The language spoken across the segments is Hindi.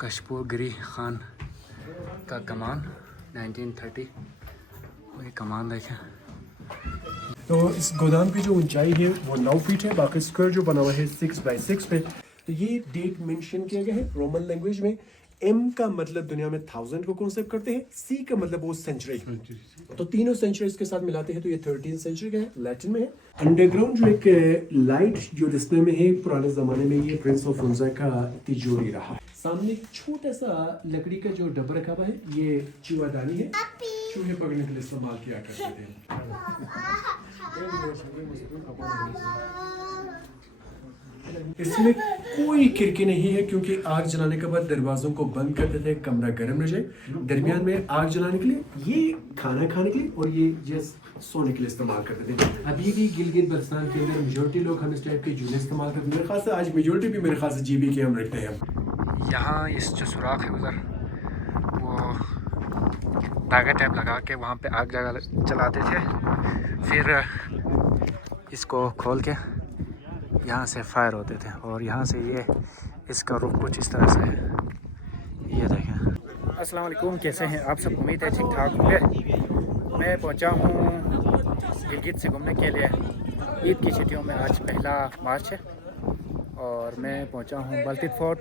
कशपुरगिरी खान का कमान 1930। ये कमान देखें। तो इस गोदाम की जो ऊंचाई है वो 9 फीट है। बाकी स्क्वायर जो बना हुआ है 6 बाई 6 पे। तो ये डेट मेंशन किया गया है रोमन लैंग्वेज में। एम का मतलब दुनिया में 1000 को कॉन्सेप्ट करते हैं। सी का मतलब वो सेंचुरी। तो तीनों सेंचुरीज के साथ मिलाते हैं तो ये 13th सेंचुरी का है, लैटिन में है। अंडरग्राउंड जो एक लाइट जो डिस्प्ले में है, पुराने जमाने में ये प्रिंस ऑफ उन्जा का तिजोरी रहा है। सामने एक छोटा सा लकड़ी का जो डब्बा रखा हुआ है, ये चूहादानी है, चूहे पकड़ने के लिए इस्तेमाल किया करते थे। इसमें कोई खिड़की नहीं है क्योंकि आग जलाने के बाद दरवाजों को बंद करते थे, कमरा गर्म रह जाए। दरमियान में आग जलाने के लिए, ये खाना खाने के लिए और ये सोने के लिए इस्तेमाल करते थे। अभी भी गिलगित बल्तिस्तान के अंदर मेजोरिटी लोग हम इस टाइप के झूले इस्तेमाल करते हैं। मेरे ख्याल से आज मेजोरिटी भी मेरे ख्याल से जीबी के हम रखते हैं। यहाँ इस जो सुराख है उधर, वो धागा टैप लगा के वहाँ पे आग जलाते थे। फिर इसको खोल के यहाँ से फायर होते थे और यहाँ से ये इसका रुख कुछ इस तरह से है। ये देखें। अस्सलाम वालेकुम, कैसे हैं आप सब? उम्मीद है ठीक ठाक होंगे। मैं पहुँचा हूँ गिलगित से घूमने के लिए। ईद की छुट्टियों में आज 1 मार्च है और मैं पहुँचा हूँ बल्तित फोर्ट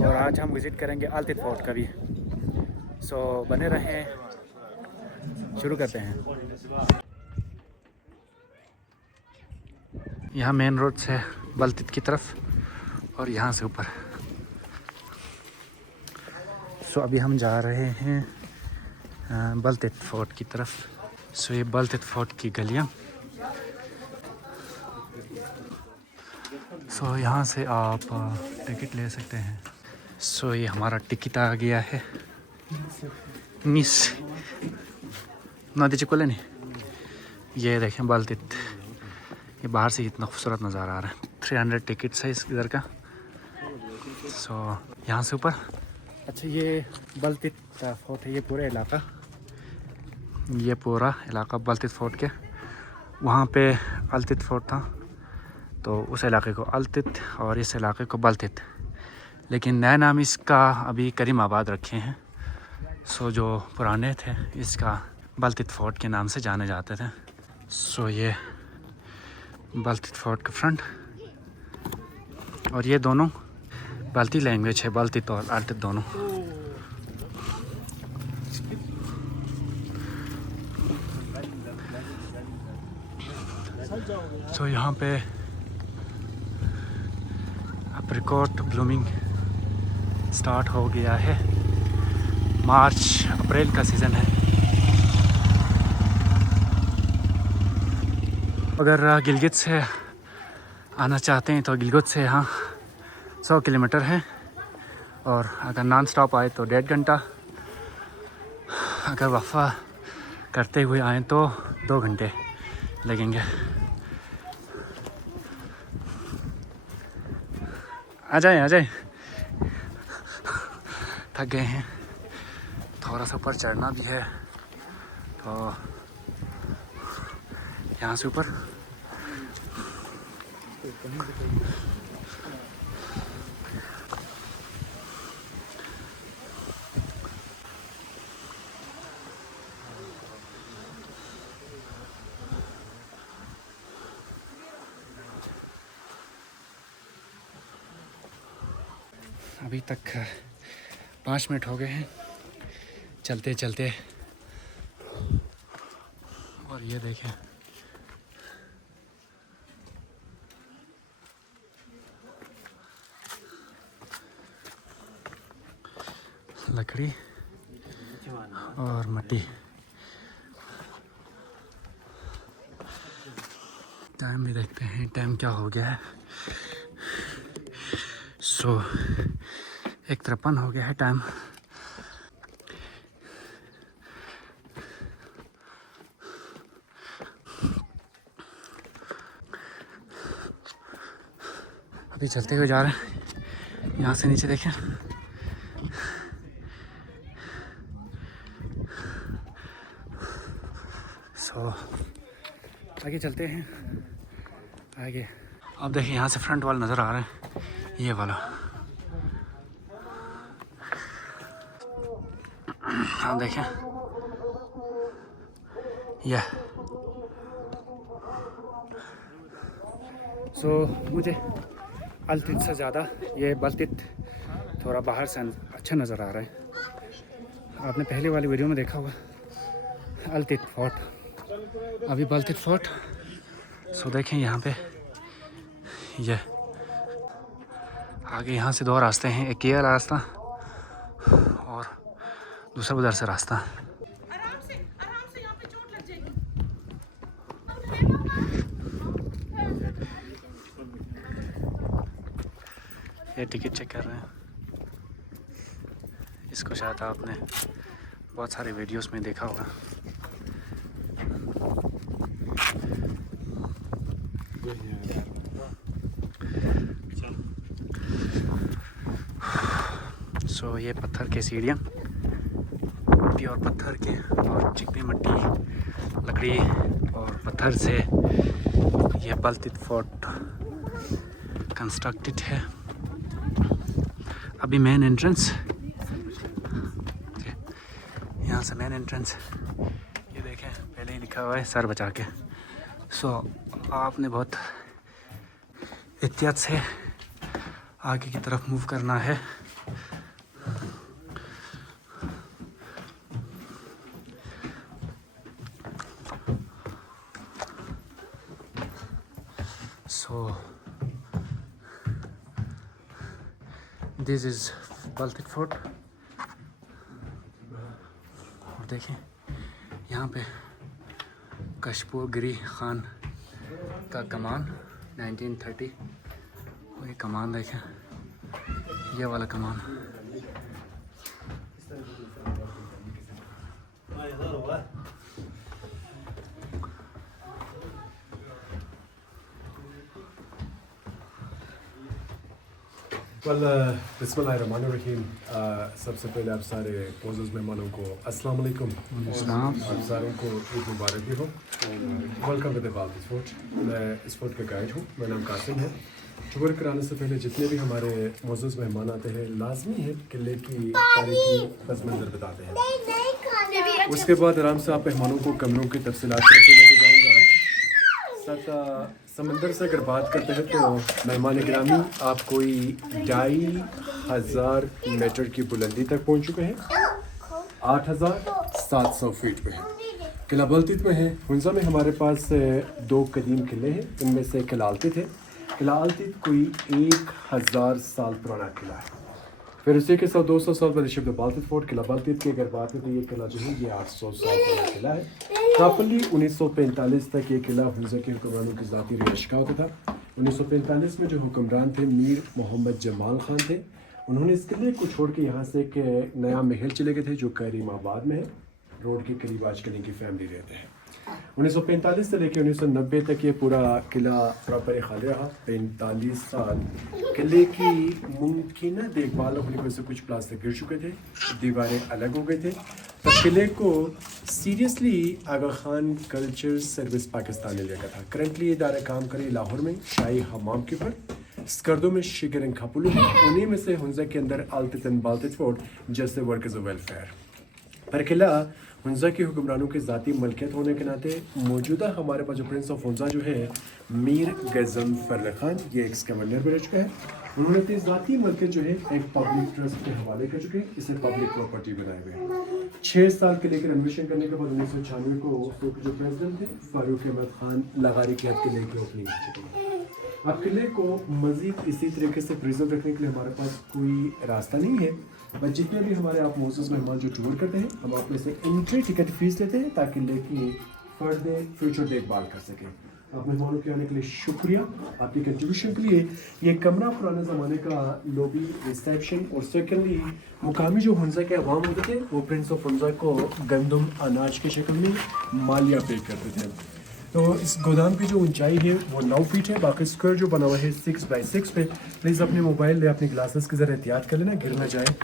और आज हम विज़िट करेंगे अल्तित फोर्ट का भी। सो बने रहें, शुरू करते हैं। यहाँ मेन रोड से बल्तित की तरफ और यहाँ से ऊपर। सो अभी हम जा रहे हैं बल्तित फोर्ट की तरफ। सो ये बल्तित फोर्ट की गलियाँ। सो यहाँ से आप टिकट ले सकते हैं। सो ये हमारा टिकट आ गया है। मिस नदी चिकोले नहीं, ये देखें बल्तित। ये बाहर से इतना खूबसूरत नज़ारा आ रहा है। 300 टिकट्स है इस इधर का। सो यहाँ से ऊपर। अच्छा, ये बल्तित फोर्ट है। ये पूरा इलाका बल्तित फोर्ट के। वहाँ पे अल्तित फोर्ट था तो उस इलाके को अल्तित और इस इलाके को बल्तित, लेकिन नया नाम इसका अभी करीमाबाद रखे हैं। सो जो पुराने थे इसका बल्तित फोर्ट के नाम से जाने जाते थे। सो ये बल्तित फोर्ट का फ्रंट और ये दोनों बल्ती लैंग्वेज है, बल्तित और अल्तित दोनों। सो यहाँ पे अप्रिकॉट ब्लूमिंग स्टार्ट हो गया है। मार्च अप्रैल का सीज़न है। अगर गिलगित से आना चाहते हैं तो गिलगित से यहाँ 100 किलोमीटर है और अगर नॉन स्टॉप आए तो 1.5 घंटा। अगर वफ़ा करते हुए आएँ तो 2 घंटे लगेंगे। आ जाए। थक गए हैं, थोड़ा सा ऊपर चढ़ना भी है तो यहाँ से ऊपर। अभी तक 5 मिनट हो गए हैं चलते चलते। और ये देखें, लकड़ी और मिट्टी। टाइम भी देखते हैं, टाइम क्या हो गया है। सो 1:53 हो गया है टाइम। अभी चलते हुए जा रहे हैं। यहाँ से नीचे देखें, सो आगे चलते हैं आगे। अब देखिए यहाँ से फ्रंट वाला नज़र आ रहा है, ये वाला। हाँ देखें यह मुझे अल्तित से ज़्यादा ये बल्तित थोड़ा बाहर से अच्छा नज़र आ रहा है। आपने पहले वाली वीडियो में देखा होगा अल्तित फोर्ट, अभी बल्तित फोर्ट। देखें यहाँ पे ये आगे यहाँ से 2 रास्ते हैं, एक ये रास्ता और दूसरा उधर से रास्ता। आराम से यहाँ पे चोट लग जाएगी। ये टिकट चेक कर रहे हैं। इसको शायद आपने बहुत सारे वीडियोस में देखा होगा। ये पत्थर के सीढ़ियाँ, प्योर पत्थर के और चिकनी मिट्टी, लकड़ी और पत्थर से ये बल्तित फोर्ट कंस्ट्रक्टेड है। अभी मेन एंट्रेंस, यहाँ से मेन एंट्रेंस ये देखें, पहले ही लिखा हुआ है सर बचा के। आपने बहुत एहतियात से आगे की तरफ मूव करना है। This is Baltit fort. और देखें यहाँ पे कशपुरगिरी खान का कमान 1930, और ये कमान देखें, ये वाला कमान। बिस्मिल्लाहिर्रहमानिर्रहीम। सबसे पहले आप सारे मोअज़्ज़ज़ मेहमानों को अस्सलाम वालेकुम। आप सारों को ईद मुबारक भी हो। Welcome to the Baltit fort. मैं इस फोर्ट का गाइड हूँ, मेरा नाम कासिम है। टूर कराने से पहले जितने भी हमारे मोअज़्ज़ज़ मेहमान आते हैं, लाजमी है किले की तारीखी पस मंज़र बताते हैं। उसके बाद आराम से आप मेहमानों को कमरों की तफसीलात लेके जाऊँगा। समंदर से अगर बात करते हैं तो मेहमान गिरामी आप कोई 2500 मीटर की बुलंदी तक पहुंच चुके हैं। 8700 फीट पे है। किला बल्तित में है। हुंजा में हमारे पास 2 कदीम किले हैं। इनमें से किला अल्तित है। किला अल्तित कोई 1000 साल पुराना किला है। फिर उसी के साथ 200 साल पहले शिव बल्तित फोर्ट। किला बल्तित की अगर बात करें तो ये किला जो है ये 800 साल पुराना किला है। प्रॉपरली 1945 तक ये किला हुंजा के हुक्मरानों की ज़ाती रिहाइश का होता था। 1945 में जो हुक्मरान थे मीर मोहम्मद जमाल खान थे। उन्होंने इस किले को छोड़ के यहाँ से एक नया महल चले गए थे जो करीमाबाद में है। रोड के करीब आजकल इनकी फैमिली रहते हैं। 1945 से लेकर 1990 तक ये पूरा किला प्रॉपर खाली रहा। 45 साल किले की मुमकिन देखभाल होने की वजह से कुछ प्लास्टिक गिर चुके थे, दीवारें अलग हो गए थे। तो किले को सीरियसली आगा खान कल्चर सर्विस पाकिस्तान ने लिया था। करंटली ये इदारा काम करे लाहौर में शाही हमाम के पर, स्कर्दों में शिगरन खापुलू है। उन्हीं में से हुंजा के अंदर अल्तित एंड बल्तित फोर्ट जैसे वर्कर्स ऑफ वेलफेयर। पर किला हुंजा के हुक्मरानों के ज़ाती मलकियत होने के नाते मौजूदा हमारे पास जो प्रिंस ऑफ हुंजा जो है मीर गज़नफ़र खान, ये एक्स गवर्नर भी रह चुका है। उन्होंने अपनी ज़ाती मलकियत जो है एक पब्लिक ट्रस्ट के हवाले कर चुके हैं। इसे पब्लिक प्रॉपर्टी बनाए हुए 6 साल के लेकर अन्वेषण करने के बाद 1996 को जो प्रेसिडेंट थे फारूक अहमद खान लगारी के हद के लेकर ओपनिंग कर चुके हैं। अब किले को मज़ीद इसी तरीके से प्रिजर्व रखने के लिए हमारे पास कोई रास्ता नहीं है। बस जितने भी हमारे आप मोअज़्ज़ज़ मेहमान जो टूर करते हैं, हम आप में से एंट्री टिकट फीस लेते हैं ताकि किले की फर्दर फ्यूचर देखभाल कर सकें। आप मेहमानों के आने के लिए शुक्रिया, आपकी कंट्रीब्यूशन के लिए। ये कमरा पुराने ज़माने का लॉबी, रिसेप्शन और सेकेंडली मुकामी जो हुंजा के अवाम होते थे वो प्रिंस ऑफ हुंजा को गंदम अनाज की शक्ल में मालिया पे करते थे। तो इस गोदाम की जो ऊंचाई है वो 9 फीट है। बाकी स्क्वायर जो बना हुआ है 6 बाई 6 पे। प्लीज़ अपने मोबाइल या अपने ग्लासेस की ज़रा एहतियात कर लेना, गिर ना जाए।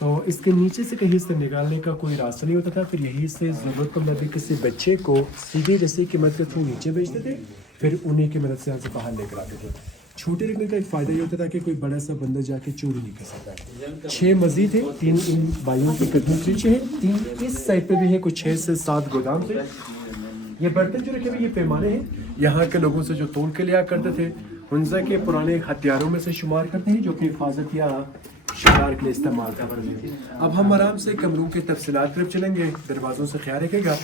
तो इसके नीचे से कहीं से निकालने का कोई रास्ता नहीं होता था। फिर यहीं से ज़रूरतमंद किसी बच्चे को सीधे रस्सी की मदद के थ्रू नीचे भेजते थे, फिर उन्हीं की मदद से यहाँ से बाहर लेकर आते थे। छोटे रखने का एक फ़ायदा ये होता था कि कोई बड़ा सा बंदा जाके चोरी नहीं कर सकता है। 6 मजीद है, 3 इन भाइयों के कदम नीचे है, 3 इस साइड पे भी है, कुछ 6 से 7 गोदाम थे। ये बर्तन जो रखे हुए ये पैमाने हैं, यहाँ के लोगों से जो तोल के लिया करते थे, हुंजा के पुराने हथियारों में से शुमार करते हैं जो कि हिफाजत या शिकार के लिए इस्तेमाल करते हैं। अब हम आराम से कमरों के तफसीलात तरफ चलेंगे। दरवाज़ों से ख्याल रखेगा,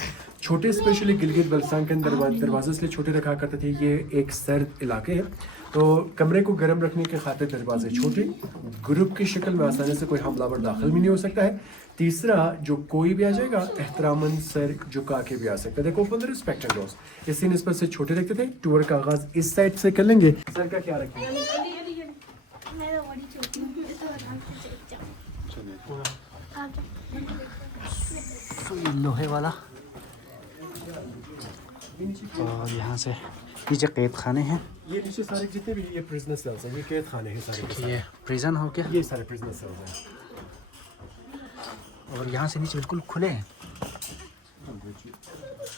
छोटे स्पेशली गिलगित बल्तिस्तान के अंदर दरवाजे इसलिए छोटे रखा करते थे, ये एक सर्द इलाके है तो कमरे को गर्म रखने के खातिर दरवाजे छोटे, ग्रुप की शक्ल में आसानी से कोई हमलावर दाखिल भी नहीं हो सकता है। तीसरा, जो कोई भी आ जाएगा एहतरामन सर झुका के भी आ सकता है। देखो open the respect and loss, इसी निस्बत से छोटे रखते थे। टूर का आगाज इस साइड से कर लेंगे। सर का क्या रखेंगे? लोहे वाला, और यहाँ से नीचे कैद खाने हैं। ये नीचे सारे जितने भी ये प्रिजनर सेल्स हैं, ये कैद खाने हैं सारे के सारे। ये प्रिजन हो गया, ये सारे प्रिजनर सेल्स हैं। और यहाँ से नीचे बिल्कुल खुले हैं।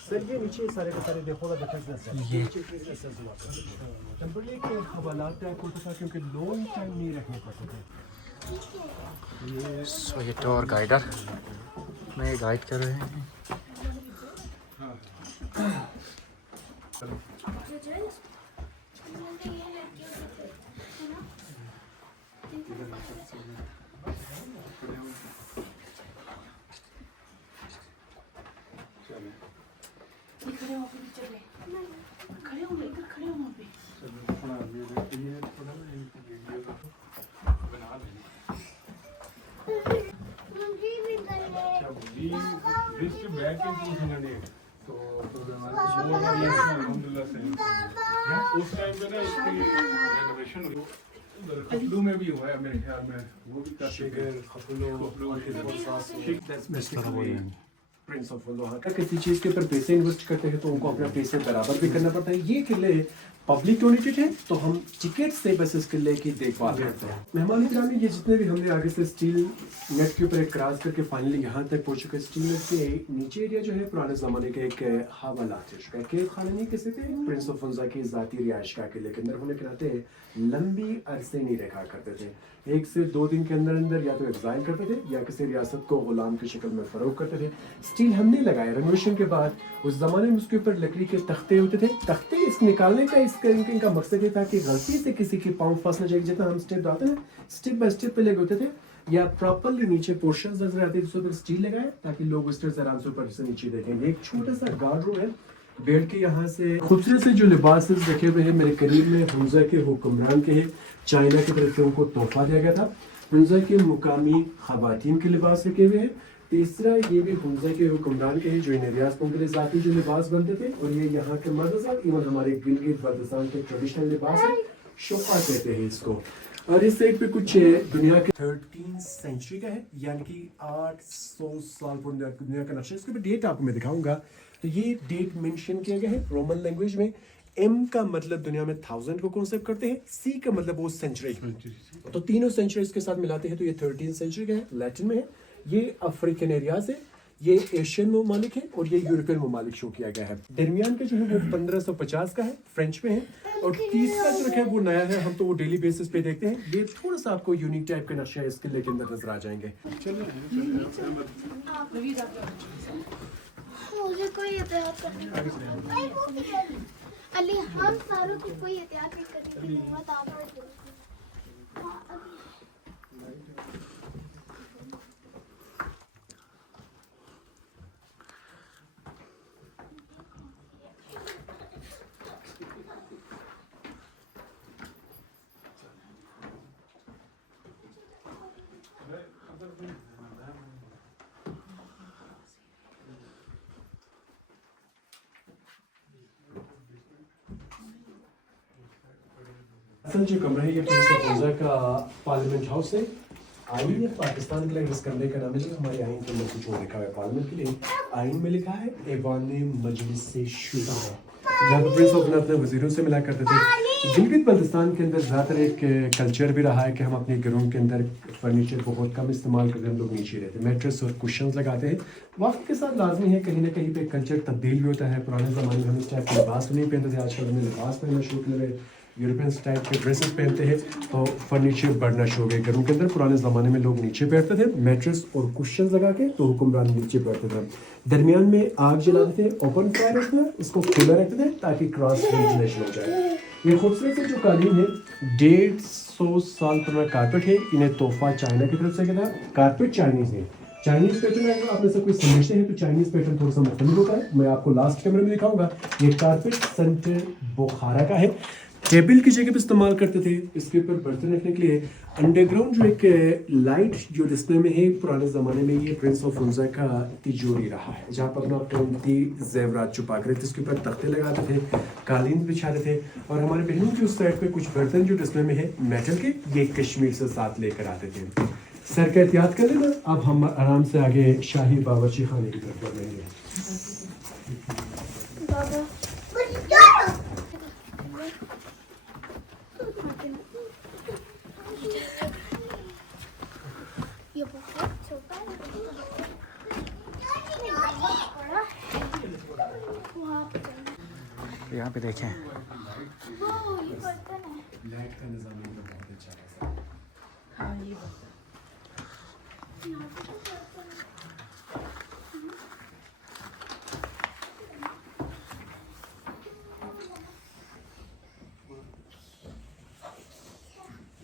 सर ये नीचे सारे के सारे देखो ना प्रिजनर सेल्स, ये प्रिजनर सेल्स हुआ करते थे। टेंपरेरी के हवालात टाइप होता था क्योंकि लॉन्ग टाइम नहीं रखने पड़ते थे। सो ये टूर गाइडर में गाइड कर रहे हैं। उस टाइम पे ना इसकी रेनोवेशन खफलू में भी हुआ है मेरे ख्याल में, वो भी काफी प्रिंस ऑफ वल्लोहा किसी चीज़ के ऊपर पैसे इन्वेस्ट करते हैं तो उनको अपना पैसे बराबर भी करना पड़ता है। ये किले पब्लिक डोनेटेड है तो हम टिकट से बस इस किले की देखभाल करते हैं। मेहमान गिरामी, ये जितने भी हमने आगे से स्टील नेट के ऊपर एक क्रॉस करके फाइनली यहाँ तक पहुँच चुके। स्टील नेट के नीचे एरिया जो है पुराने ज़माने के एक हवालात है, उसका कैद खाना नहीं कह सकते, प्रिंस ऑफ वल्लोहा की ज़ाती रिहाइश का किले के अंदर होने के नाते लंबी अरसे नहीं रखा करते थे। 1 से 2 दिन के अंदर अंदर या तो एग्जाइल करते थे या किसी रियासत को गुलाम की शक्ल में फरोग करते थे। स्टील हमने लगाया रेनोवेशन के बाद। उस जमाने में उसके ऊपर लकड़ी के तख्ते होते थे। तख्ते इस निकालने का इनका मकसद ये था कि गलती से किसी की पाँव फंस न जाए। जितना हम स्टेप डालते हैं स्टेप बाय स्टेप पे लगे होते थे या प्रॉपरली नीचे पोर्शन नजर आते थे, पर स्टील लगाए ताकि लोग उस तरह से आराम से ऊपर से नीचे देखेंगे। एक छोटा सा गार्ड रूम है, बेड के यहाँ से खूबसूरत से जो लिबास रखे हुए हैं मेरे करीब में हुंजा के हुक्मरान के हैं, चाइना की तरफ से उनको तोहफा दिया गया था। हुंजा के मुकामी खवातीन के लिबास रखे हुए हैं। तीसरा, ये भी हुंजा के हुक्मरान के हैं जो इन रियासतों के लिए ज़ाती जो लिबास बनते थे, और ये यहाँ के मर्द इवन हमारे गिलगित बल्तिस्तान के ट्रेडिशनल लिबास है, शोफा कहते हैं इसको। और इस साइड पे कुछ दुनिया के 13th सेंचुरी का है, यानी कि 800 साल पुराना दुनिया का नक्शा। इसके ऊपर डेट आपको मैं दिखाऊंगा। तो ये डेट मेंशन किया गया है रोमन लैंग्वेज में। M का मतलब दुनिया में 1000 को कॉन्सेप्ट करते हैं, C का मतलब वो सेंचुरी, तो तीनों सेंचुरीज के साथ मिलाते हैं तो ये 13th सेंचुरी का है, लैटिन में है। ये अफ्रीकन एरिया से, ये एशियन ममालिक है और ये यूरोपियन ममालिक शो किया गया है। दरमियान का जो है वो 1550 का है, फ्रेंच में है। और तीसरा जो है वो नया है, हम तो वो डेली बेसिस पे देखते हैं। ये थोड़ा सा आपको यूनिक टाइप का नक्शा है, इसके लेके अंदर नजर आ जाएंगे। मुझे कोई एहतियात करनी अली, हम सारों को कोई एहतियात नहीं करनी थी। मत आप असल जो कमरा है ये प्रिंस ऑफ वल्लोहा का पार्लियामेंट हाउस है। आइन है पाकिस्तान के लिए इस कमरे का नाम है। हमारे आइन के अंदर कुछ और लिखा है पार्लियामेंट के लिए। आइन में लिखा है ऐवान मजलिस से शुरा है, जहाँ पर प्रिंस ऑफ वल्लोहा अपने वजीरों से मिला करते थे। गिलगित बल्तिस्तान के अंदर ज़्यादातर एक कल्चर भी रहा है कि हम अपने घरों के अंदर फर्नीचर बहुत कम इस्तेमाल करते हैं, हम लोग नीचे रहते हैं, मैट्रेस और कुशन्स लगाते हैं। वक्त के साथ लाजमी है कहीं ना कहीं पे कल्चर तब्दील भी होता है। पुराने ज़माने में हम इस टाइप के लिबास नहीं पहनते थे, आजकल हमें लिबास पहनना शुरू कर रहे। यूरोपियन स्टाइल के ड्रेसेस पहनते हैं तो फर्नीचर बढ़ना शुरू हो गया घरों के अंदर। पुराने ज़माने में लोग नीचे बैठते थे मैट्रेस और कुशन लगा के, तो हुक्मरान नीचे बैठते थे। दरमियान में आग जलाते थे, ओपन फायर रखते थे, उसको खुला रखते थे ताकि क्रॉस वेंटिलेशन हो जाए। ये खूबसूरत से जो कालीन है 150 साल पुराना कारपेट है। इन्हें तोहफा चाइना की तरफ से गया था। कारपेट चाइनीज़ है। चाइनीज़ पैटर्न है, आप में से कोई समझते हैं तो चाइनीज़ पैटर्न थोड़ा सा मुख्तलिफ होता है। मैं आपको लास्ट कैमरे में दिखाऊंगा। ये कारपेट सेंटर बुखारा का है। टेबल की जगह पे इस्तेमाल करते थे। इसके ऊपर बर्तन रखने के लिए अंडरग्राउंड जो एक लाइट जो डिस्प्ले में है, पुराने ज़माने में ये प्रिंस ऑफ हुंजा का तिजोरी रहा है, जहाँ पर अपना कीमती जेवरात छुपा कर इसके ऊपर तख्ते लगाते थे, कालीन बिछाते थे। और हमारे बहनों की उस साइड पे कुछ बर्तन जो डिस्प्ले में है मेटल के, ये कश्मीर से साथ लेकर आते थे। सर का एहतियात कर लेना। अब हम आराम से आगे शाही बावर्ची खाने की तरफ बढ़ेंगे। ये बहुत छोटा है। वहाँ पे चलना। यहाँ पे देखें, वो ये बर्तन है। लाइट का निज़ाम बहुत अच्छा है। हाँ ये यहाँ पे तो बर्तन है।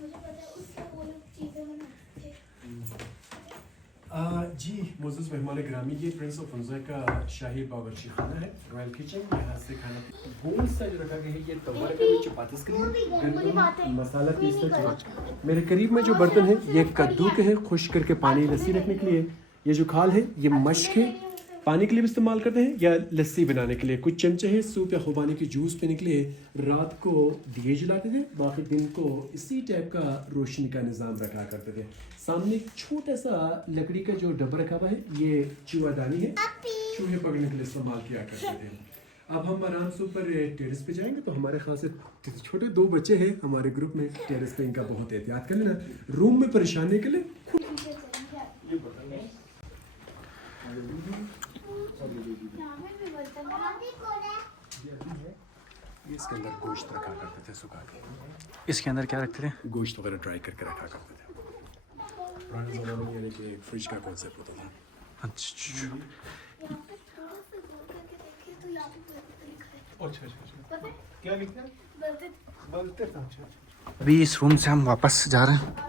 मुझे पता है उससे वो लोग चीज़ें बनाते थे। जी मोज़ेज़ मेहमान गिरामी, ये प्रिंस ऑफ हुंजा का शाही बावर्ची खाना है, रॉयल किचन। यहाँ से खाना गोल सा जो रखा गया है, ये तवा रखा है चपातीस के लिए, गंदम मसाला पीसना चाहिए। मेरे करीब में जो बर्तन है ये कद्दू के हैं, खुश करके पानी लस्सी रखने के लिए। ये जो खाल है ये मश्क है, पानी के लिए भी इस्तेमाल करते हैं या लस्सी बनाने के लिए। कुछ चमचे हैं सूप या खुबानी की जूस पीने के लिए। रात को दिए जलाते थे, बाकी दिन को इसी टाइप का रोशनी का निज़ाम रखा करते थे। सामने एक छोटा सा लकड़ी का जो डब्बा रखा हुआ है, ये चूहादानी है, चूहे पकड़ने के लिए इस्तेमाल किया करते थे। अब हम आराम से ऊपर टेरेस पे जाएंगे। तो हमारे खास छोटे 2 बच्चे हैं हमारे ग्रुप में, टेरेस पे इनका बहुत एहतियात कर लेना। रूम में परेशानी के लिए इसके अंदर गोश्त रखा करते थे सुखा के। इसके अंदर क्या रखते थे? गोश्त वगैरह ड्राई करके रखा करते थे। पुराने ज़माने में यानी कि फ्रिज का कॉन्सेप्ट होता था। अच्छा, यहाँ पे थोड़ा सा गौर करके देखें तो यहाँ पे बर्तन लिखा है। अच्छा अच्छा अच्छा, पता है? क्या लिखा है? बर्तन। बोलते था। अच्छा अच्छा। अभी इस रूम से हम वापस जा रहे हैं।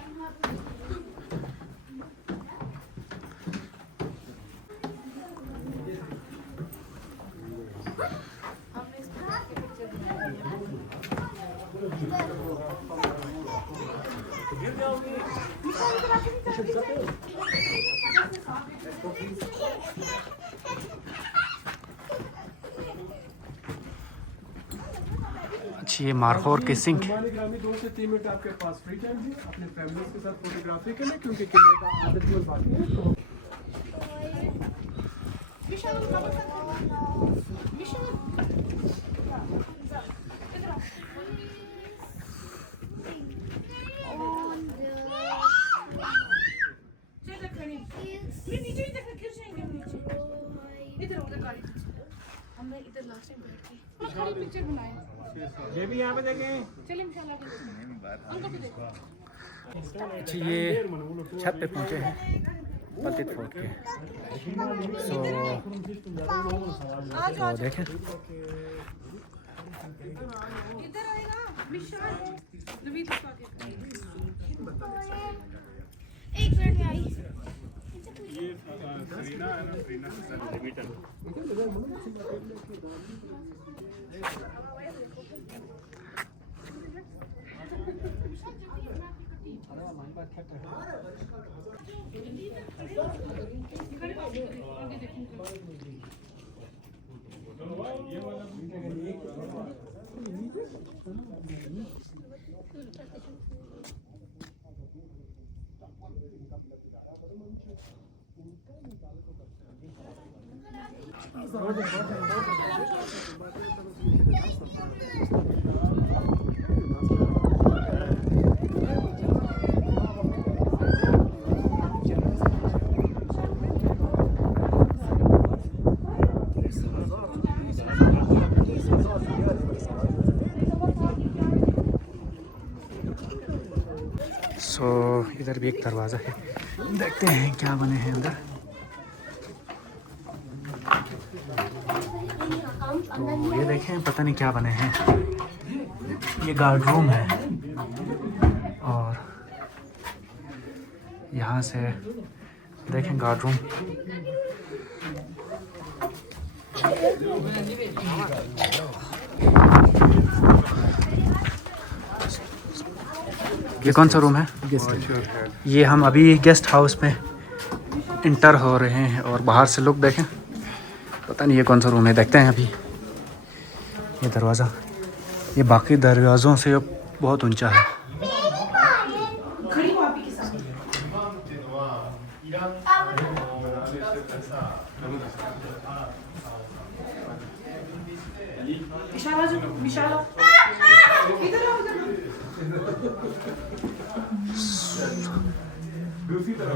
अच्छा, ये मार्कोर की सिंक। हमारे ग्रामी 2 से 3 मिनट आपके पास फ्री टाइम है अपने फैमिली के साथ फोटोग्राफी के लिए, क्योंकि किले का आदत में बाकी है। तो चल खड़ी नीचे ही देखा, गिर जाएंगे हम नीचे। इधर उधर गाड़ी हमने इधर लास्ट टाइम बैठ के खाली पिक्चर बनाए। ये भी यहाँ पे देखें। चल इंशाल्लाह अंकल को देखो। अच्छा, ये छत पे पहुंचे हैं पतित फोर्ट के। तो देखें, इधर आएगा विशाल नवीद उसका एक मिनट में आई। सरीना है ना, सरीना सेंटीमीटर। इधर भी एक दरवाज़ा है, देखते हैं क्या बने हैं अंदर। तो ये देखें, पता नहीं क्या बने हैं। ये गार्ड रूम है और यहाँ से देखें गार्ड रूम। ये कौन सा रूम है? ये हम अभी गेस्ट हाउस में इंटर हो रहे हैं और बाहर से लोग देखें, पता नहीं ये कौन सा रूम है, देखते हैं अभी। ये दरवाज़ा, ये बाकी दरवाज़ों से बहुत ऊंचा है।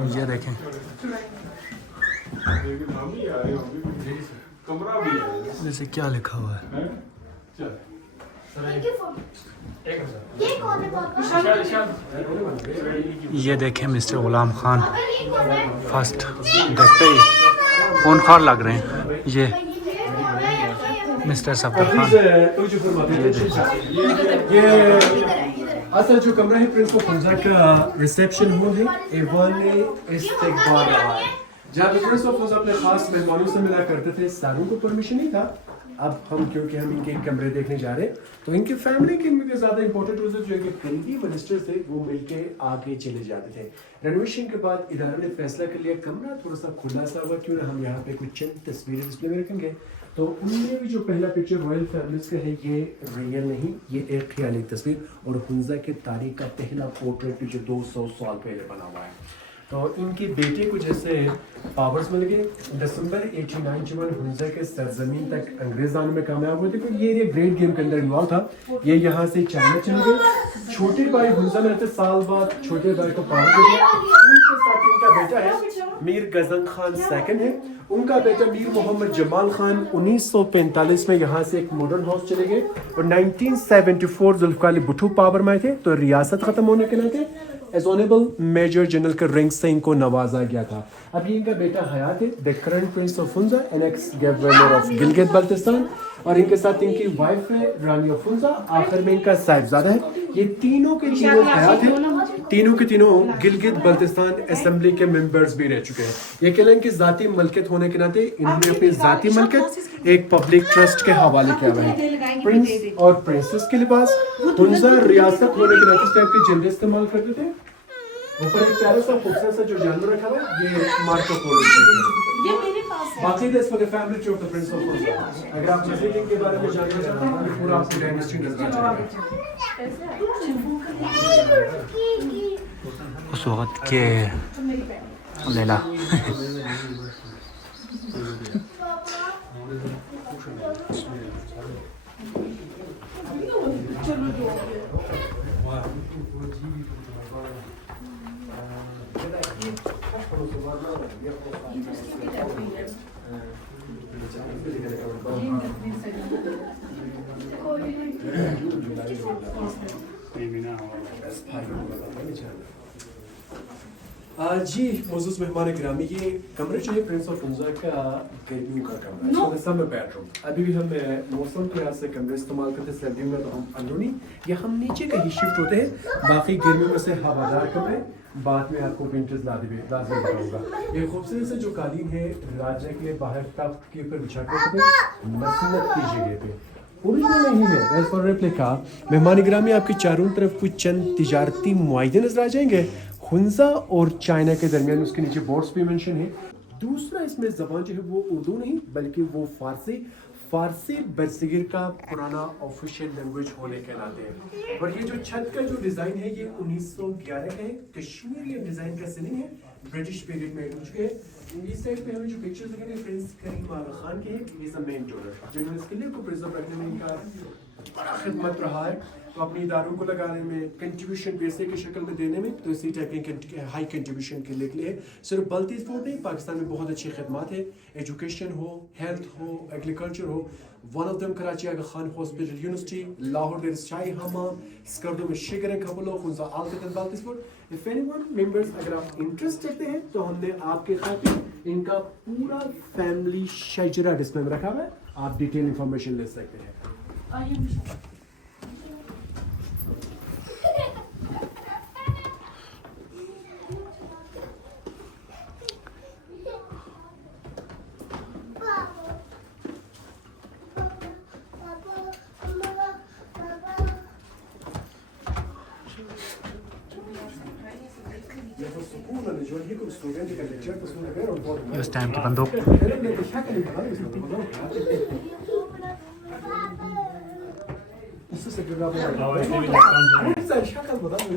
ये देखें, कमरा भी है। जैसे क्या लिखा हुआ है। ये कौन है पापा? ये देखें मिस्टर गुलाम खान, ये कौन है? फर्स्ट देखते ही खूनखार लग रहे हैं। ये मिस्टर सफर खान। ये असल जो कमरा है प्रिंस ऑफ हुंजा का रिसेप्शन हॉल है, एवान इस्तकबाल है, जहाँ पे प्रिंस ऑफ हुंजा अपने खास मेहमानों से मिला करते थे। सारों को परमिशन नहीं था। अब हम क्योंकि हम इनके कमरे देखने जा रहे हैं, तो इनकी फैमिली के इनके ज़्यादा इंपॉर्टेंट रोज़ जो कि करीबी मिनिस्टर थे वो मिलके आगे चले जाते थे। रेनोवेशन के बाद इदारे ने फैसला कर लिया कमरा थोड़ा सा खुला सा हुआ, क्यों ना हम यहाँ पे कुछ चंद तस्वीरें डिस्प्ले में रखेंगे। तो उनमें भी जो पहला पिक्चर रॉयल फैमिलीज का है, ये रियल नहीं, ये एक ख्याली तस्वीर और हुंजा के तारीख का पहला पोर्ट्रेट जो 200 साल पहले बना हुआ है। तो इनके बेटे को जैसे पावर्स मिल गए, दिसंबर 89 जब हुंजा के सरजमीन तक अंग्रेज आने में कामयाब हुए थे। तो ये ग्रेट गेम के अंदर इन्वॉल्व था। ये यहाँ से चाइना चले गए। छोटे भाई हुंजा में रहते, साल बाद छोटे भाई को पावर दे दिया। उनके साथ इनका बेटा है मीर गजन खान सेकंड है, उनका बेटा मीर मोहम्मद जमाल खान 1945 में यहाँ से एक मॉडर्न हाउस चले गए और 1974 जुल्फकार अली भुट्टो पावर में आए थे। तो रियासत खत्म होने के नाते एज ऑनरेबल मेजर जनरल के रैंक से इनको नवाजा गया था। अब ये इनका बेटा हयात है, the current Prince of Hunza and x governor of Gilgit Baltistan, और इनके साथ इनकी वाइफ है रानी ऑफ हुंजा, आखिर में इनका साहिबजादा है। ये तीनों के तीनों हयात है, तीनों के तीनों गिलगित बल्तिस्तान असेंबली के मेंबर्स भी रह चुके हैं। ये कह लें कि जाती मलकियत होने के नाते इन्होंने अपनी जाती मलकियत एक पब्लिक ट्रस्ट के हवाले किया हुआ है। प्रिंस और प्रिंसेस के लिबास हुंजा रियासत होने के नाते इस टाइप के झंडे इस्तेमाल करते थे। ऊपर एक प्यारा सा खूबसूरत सा जो जानवर रखा हुआ है, ये मार्को पोलो ये मेरे पास है। बाकी this for the family tree of the Prince of Hunza. अगर आप मस्जिद के बारे में जानना चाहते हैं तो पूरा आपको डायनेस्टी नजर आ जाएगा। उस वक्त के लैला जी मोज़ूज़ मेहमान गिरामी, ये कमरे जो है प्रिंस ऑफ हुंजा का गर्मियों का कमरा है, इसको समर बेडरूम। अभी भी हम मौसम के लिहाज से कमरे इस्तेमाल करते हैं, सर्दियों में तो हम अंदरूनी या हम नीचे का ही शिफ्ट होते हैं। बाकी गर्मियों में से हवादार कमरे, बाद में आपको विंटर्स लाजमी बताऊंगा। ये खूबसूरत से जो कालीन है राजा के लिए बाहर तख्त के ऊपर बिछा कर मसनत की जगह पे ओरिजिनल नहीं है, एज फॉर रेप्लिका। मेहमान गिरामी, आपके चारों तरफ कुछ चंद तिजारती मुआहिदे नजर आ जाएंगे हुंजा और चाइना के दरमियान। उसके नीचे बोर्ड्स भी मेंशन है। दूसरा इसमें जबान जो है वो उर्दू नहीं बल्कि वो फारसी बरसगीर का पुराना ऑफिशियल लैंग्वेज होने के नाते। और ये जो छत का जो डिज़ाइन है ये 1911 का है, कश्मीरी डिज़ाइन का सीलिंग है, ब्रिटिश पीरियड में हो चुके हैं। इस साइड पे हमें जो पिक्चर्स दिख रहे हैं प्रिंस करीम आगा खान के हैं, ये सब मेन डोनर जिन्होंने इस किले को प्रिजर्व रखने में इनका बड़ा खिदमत रहा है। तो अपनी इदारों को लगाने में, कंट्रीब्यूशन पैसे की शक्ल में देने में, तो इसी टाइप की हाई कंट्रीब्यूशन के लिए सिर्फ बल्तीस फोर्ट नहीं, पाकिस्तान में बहुत अच्छी खिदमत है। एजुकेशन हो, हेल्थ हो, एग्रीकल्चर हो। One of them Karachi Aga Khan hospital, university, Lahore there is Shahi Hammam, Skardu में शिगर खबलो खुंजा Altit Baltit fort. If anyone members अगर आप इंटरेस्ट रखते हैं तो हमने आपके खातिर इनका पूरा फैमिली शजरा डिस्प्ले में रखा हुआ है, आप डिटेल इंफॉर्मेशन ले सकते हैं। इस टाइम की बंदूक वो देखो अंकल बता रहे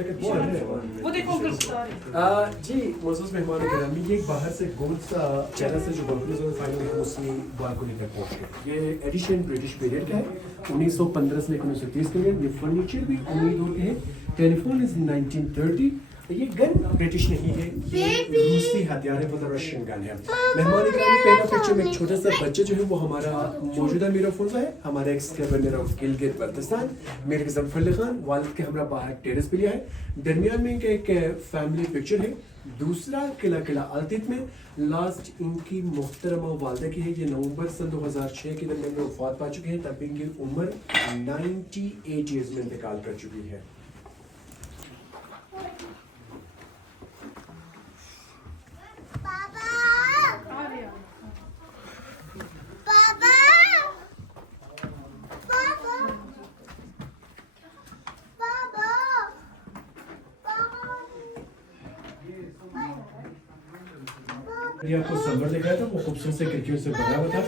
जी मोअज़्ज़ज़ मेहमान गिरामी, ये बाहर से गोल्ड सा चेहरा से जो बालकनी जोन फाइनल है उसकी बालकनी तक पहुंच गए। ये एडिशन ब्रिटिश पीरियड का है, 1915 से 1930 के लिए। ये फर्नीचर भी उम्मीद होती है। Telephone is 1930। ये गन ब्रिटिश नहीं है, ये रूसी हथियार है, मतलब रशियन गन है। मेहमान गिरामी, पहला पिक्चर में एक छोटा सा बच्चा जो है वो हमारा मौजूदा मीरा फौजा है, हमारे x governor of Gilgit Baltistan Mir Zafar Ali Khan, वालिद के हमरा बाहर टेरेस पे लिया है। दरमियान में एक फैमिली पिक्चर है। दूसरा किला अल्तित में लास्ट इनकी मोहतरमा वालदा की है। ये नवंबर सन 2006 के दरमियान में वफात पा चुके हैं, तब इनकी उम्र 98 ईयर्स में इंतकाल कर चुकी है। ये आपको संवर दिखाया था, वो खूबसूरत से खिड़कियों से बना हुआ था।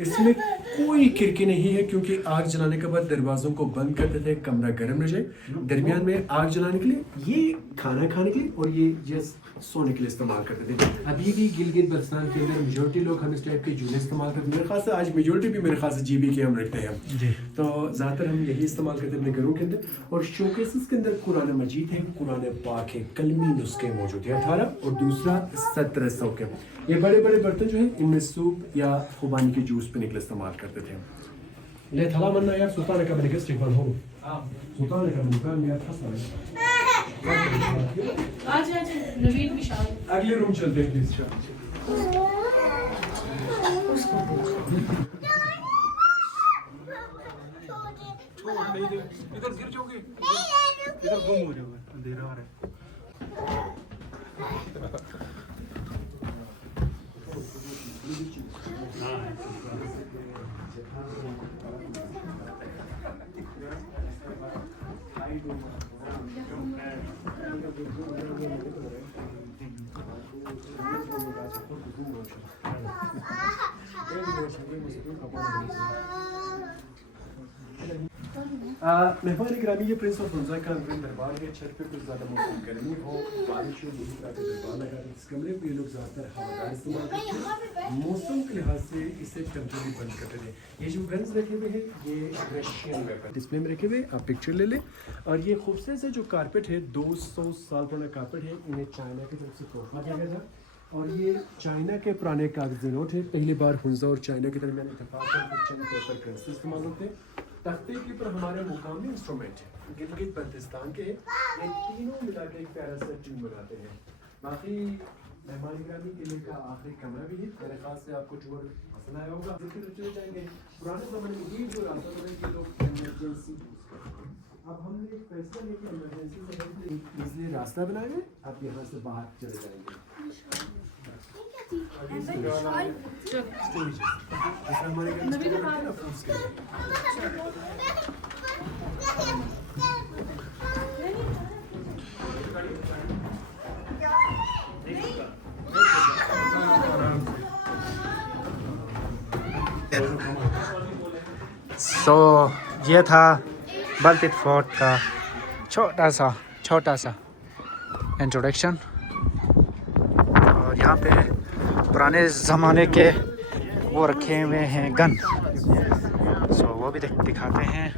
इसमें कोई खिड़की नहीं है क्योंकि आग जलाने के बाद दरवाजों को बंद करते थे, कमरा गर्म रह जाए। दरमियान में आग जलाने के लिए, ये खाना खाने के लिए और ये सोने के लिए इस्तेमाल करते थे। अभी भी गिलगित बल्तिस्तान के अंदर मेजोरिटी लोग हम इस टाइप के जूने इस्तेमाल करते हैं। मेरे ख्याल से आज मेजोरिटी भी मेरे ख्याल से GB के हम रखते हैं जी। तो ज़्यादातर हम यही इस्तेमाल करते हैं अपने घरों के अंदर। और शोकेसेस के अंदर कुरान मजीद है, कुरान पाक है, कलमी नुस्खे मौजूद है 18 और दूसरा 1700 के। ये बड़े बड़े बर्तन जो है इनमें सूप या खुबानी के जूस पीने के लिए इस्तेमाल करते थे। ले थला मन्ना यार सुल्तान का बने स्टिकल हो सुल्तान का बने यार फंसा आज नवीन विशाल अगले रूम चलते हैं प्लीज। इधर गिर जाओगे, इधर गुम हो जाओगे, अंधेरा आ रहा है। मेहमान गिरामी, ये प्रिंस ऑफ हुंजा का दरबार है। छत पे कुछ ज़्यादा मौसम गर्मी हो, बारिश हो, यही तरह के दरबार लगा है। इस कमरे में ये लोग ज़्यादातर हवादार इस्तेमाल करते हैं। मौसम के लिहाज से इसे टेम्परेरी बंद करते थे। ये जो गन्स रखे हुए हैं ये रशियन वेपन डिस्प्ले में रखे हुए, आप पिक्चर ले लें। और ये खूबसूरत से जो कारपेट है 200 साल पुराना कारपेट है, इन्हें चाइना की तरफ से तोहफा दिया गया था। और ये चाइना के पुराने कागजी नोट है। पहली बार हुंजा और चाइना के दरमियान इत्तेफाक पेपर करेंसी इस्तेमाल होते हैं। तख्ते के ऊपर हमारे मुकामी इंस्ट्रूमेंट है, गिलगित बल्तिस्तान के हैं। ये तीनों मिला के एक प्यारा सा ट्यून बनाते हैं। बाकी मेहमान गिरामी किले का आखिरी कमरा भी है। मेरे ख्याल से आपको टूर पसंद आया होगा। चले जाएंगे पुराने ज़माने में ये जो रास्ता बना कि लोग इमरजेंसी अब हमने एक फैसला लिया कि इमरजेंसी से इसलिए रास्ता बनाएंगे, आप यहाँ से बाहर चले जाएंगे। हमारे घर में ना फ्रूट्स के सो ये था बल्तित फोर्ट का छोटा सा इंट्रोडक्शन। और यहाँ पे पुराने ज़माने के वो रखे हुए हैं गन, सो वो भी दिखाते हैं।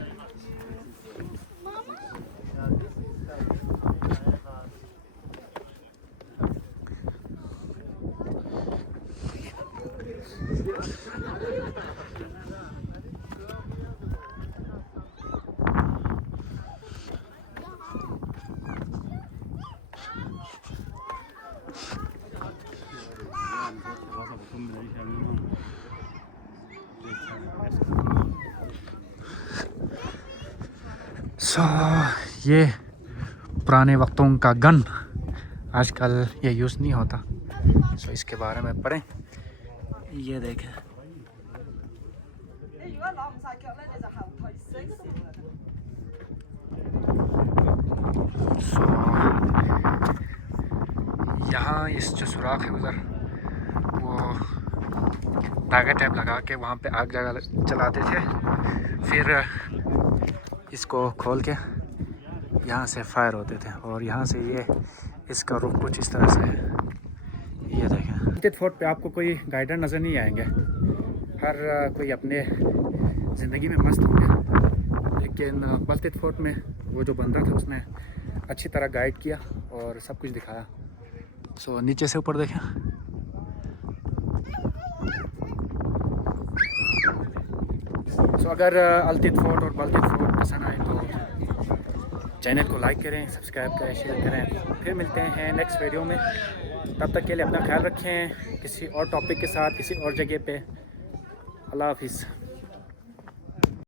सो ये पुराने वक्तों का गन आजकल ये यूज़ नहीं होता। सो इसके बारे में पढ़ें। ये देखें, सो यहाँ इस जो सुराख है उधर वो धागा टेप लगा के वहाँ पे आग जलाते थे, फिर इसको खोल के यहाँ से फायर होते थे और यहाँ से ये इसका रुख कुछ इस तरह से है। ये देखें, बल्तित फोर्ट पे आपको कोई गाइडर नज़र नहीं आएंगे, हर कोई अपने ज़िंदगी में मस्त होंगे, लेकिन बल्तित फोर्ट में वो जो बंदा था उसने अच्छी तरह गाइड किया और सब कुछ दिखाया। सो नीचे से ऊपर देखें, सो अगर अल्तित फोर्ट और बल्तित फोर्ट पसंद आए तो चैनल को लाइक करें, सब्सक्राइब करें, शेयर करें। फिर मिलते हैं नेक्स्ट वीडियो में, तब तक के लिए अपना ख्याल रखें किसी और टॉपिक के साथ किसी और जगह पे। अल्लाह हाफिज़।